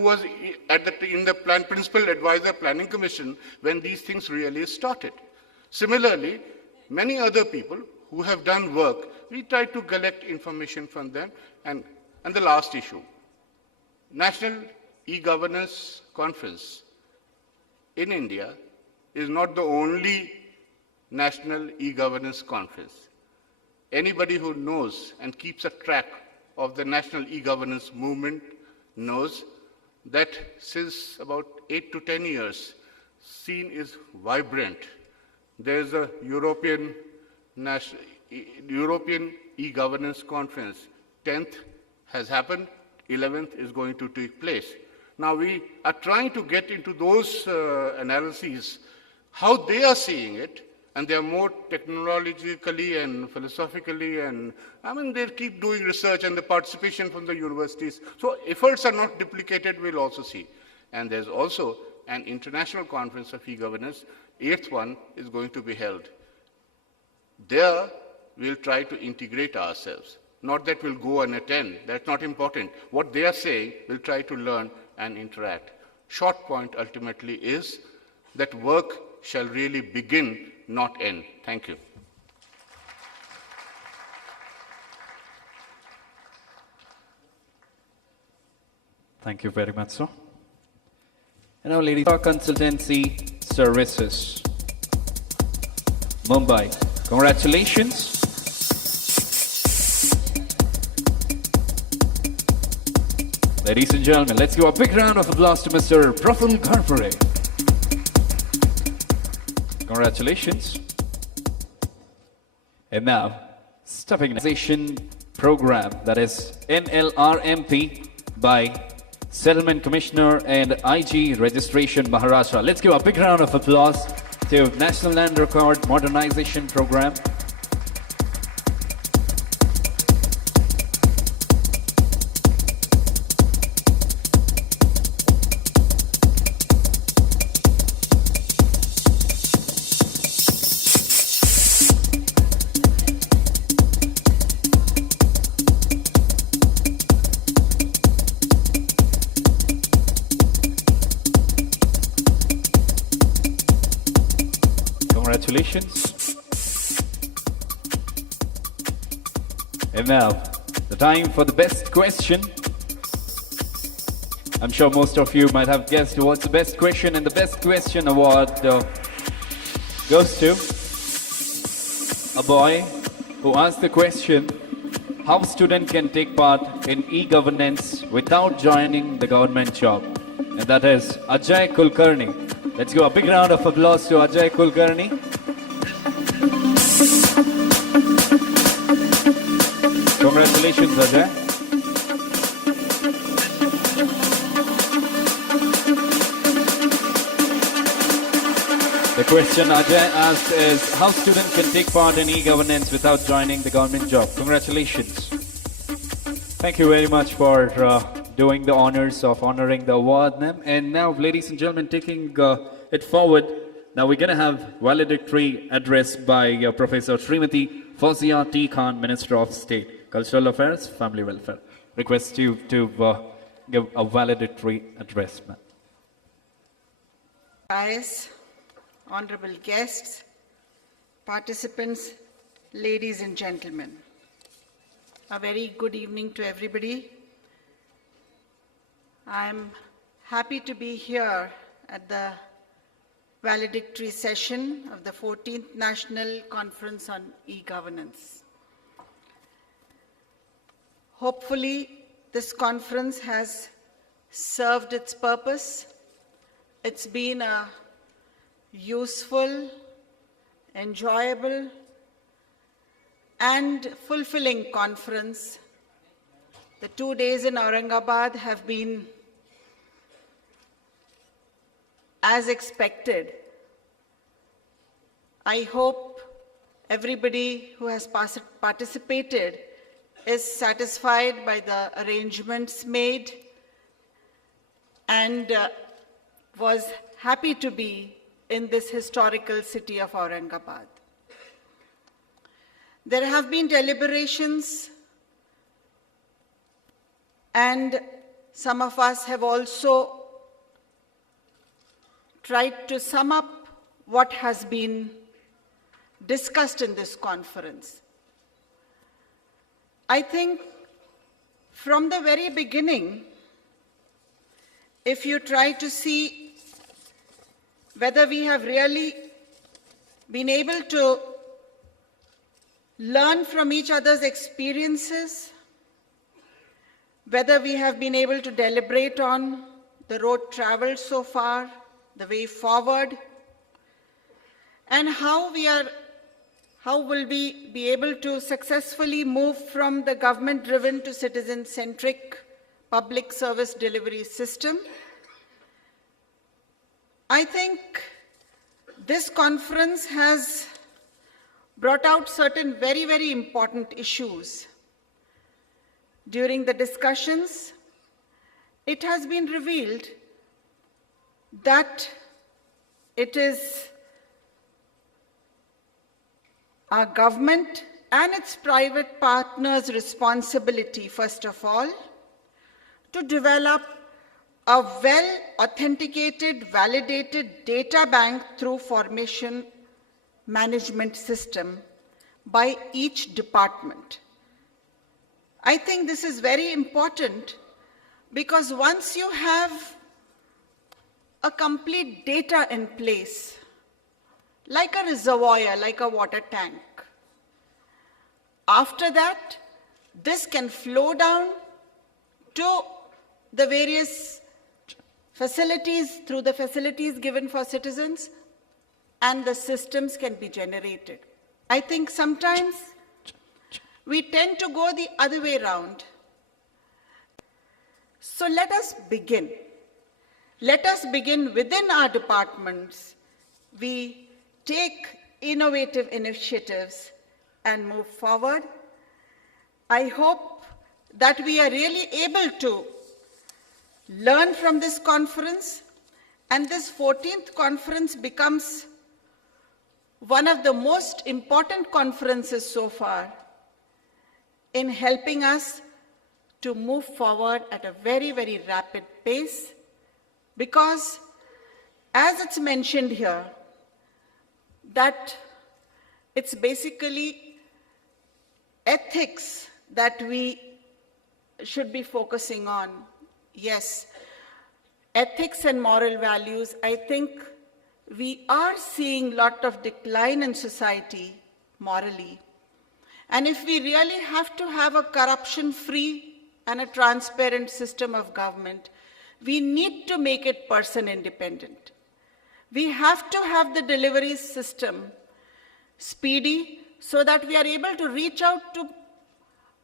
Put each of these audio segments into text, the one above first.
was in the Principal Advisor Planning Commission when these things really started. Similarly, many other people who have done work, we try to collect information from them. And the last issue, National E-Governance Conference in India is not the only national e-governance conference. Anybody who knows and keeps a track of the national e-governance movement knows that since about 8 to 10 years, scene is vibrant. There is a European e-governance conference. 10th has happened, 11th is going to take place. Now we are trying to get into those analyses, how they are seeing it, and they are more technologically and philosophically, and they keep doing research and the participation from the universities. So efforts are not duplicated, we'll also see. And there's also an international conference of e-governance, 8th one is going to be held. There, we'll try to integrate ourselves. Not that we'll go and attend, that's not important. What they are saying, we'll try to learn and interact. Short point ultimately is that work shall really begin, not end. Thank you. Thank you very much, sir. And now, ladies, consultancy services, Mumbai. Congratulations. Ladies and gentlemen, let's give a big round of applause to Mr. Praful Garpare. Congratulations. And now, stepping organization program, that is NLRMP by Settlement Commissioner and IG Registration Maharashtra. Let's give a big round of applause to National Land Record Modernization Program. Congratulations. And now, the time for the best question. I'm sure most of you might have guessed what's the best question, and the best question award goes to a boy who asked the question, how student can take part in e-governance without joining the government job? And that is Ajay Kulkarni. Let's give a big round of applause to Ajay Kulkarni. Congratulations, Ajay. The question Ajay asked is, how students can take part in e-governance without joining the government job? Congratulations. Thank you very much for doing the honors of honoring the award, ma'am. And now, ladies and gentlemen, taking it forward, now we're going to have valedictory address by Professor Srimati Fawzia T. Khan, Minister of State, Cultural Affairs, Family Welfare. Request you to give a valedictory address, ma'am. Guys, honorable guests, participants, ladies and gentlemen, a very good evening to everybody. I'm happy to be here at the valedictory session of the 14th National Conference on E-Governance. Hopefully, this conference has served its purpose. It's been a useful, enjoyable, and fulfilling conference. The 2 days in Aurangabad have been as expected. I hope everybody who has participated is satisfied by the arrangements made and was happy to be in this historical city of Aurangabad. There have been deliberations and some of us have also tried to sum up what has been discussed in this conference. I think from the very beginning, if you try to see whether we have really been able to learn from each other's experiences, whether we have been able to deliberate on the road traveled so far, the way forward, and how will we be able to successfully move from the government-driven to citizen-centric public service delivery system. I think this conference has brought out certain very, very important issues. During the discussions, it has been revealed that it is our government and its private partners' responsibility, first of all, to develop a well-authenticated, validated data bank through formation management system by each department. I think this is very important because once you have a complete data in place, like a reservoir, like a water tank, after that, this can flow down to the various facilities, through the facilities given for citizens, and the systems can be generated. I think sometimes we tend to go the other way around. So let us begin. Let us begin within our departments. We take innovative initiatives and move forward. I hope that we are really able to learn from this conference, and this 14th conference becomes one of the most important conferences so far in helping us to move forward at a very, very rapid pace, because as it's mentioned here, that it's basically ethics that we should be focusing on. Yes, ethics and moral values, I think we are seeing a lot of decline in society morally. And if we really have to have a corruption-free and a transparent system of government, we need to make it person-independent. We have to have the delivery system speedy so that we are able to reach out to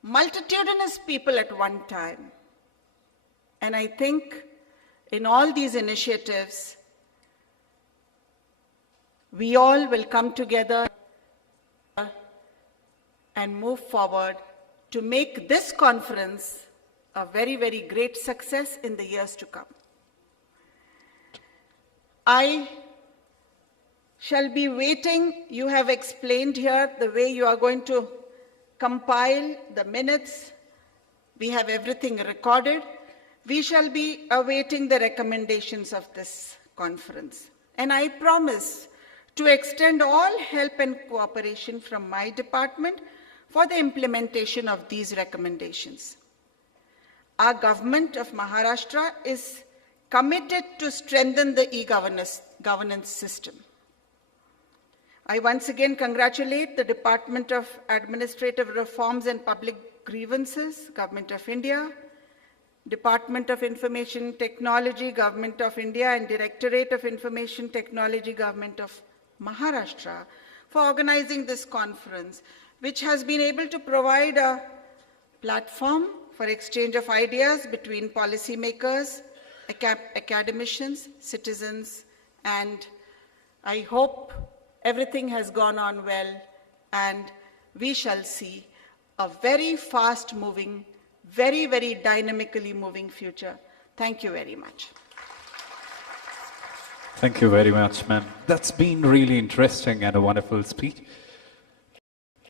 multitudinous people at one time. And I think in all these initiatives, we all will come together and move forward to make this conference a very, very great success in the years to come. I shall be waiting. You have explained here the way you are going to compile the minutes. We have everything recorded. We shall be awaiting the recommendations of this conference. And I promise to extend all help and cooperation from my department for the implementation of these recommendations. Our government of Maharashtra is committed to strengthen the e-governance system. I once again congratulate the Department of Administrative Reforms and Public Grievances, Government of India, Department of Information Technology, Government of India, and Directorate of Information Technology, Government of Maharashtra for organizing this conference, which has been able to provide a platform for exchange of ideas between policymakers, academicians, citizens, and I hope everything has gone on well, and we shall see a very fast-moving, very, very dynamically moving future. Thank you very much. Thank you very much, ma'am. That's been really interesting and a wonderful speech.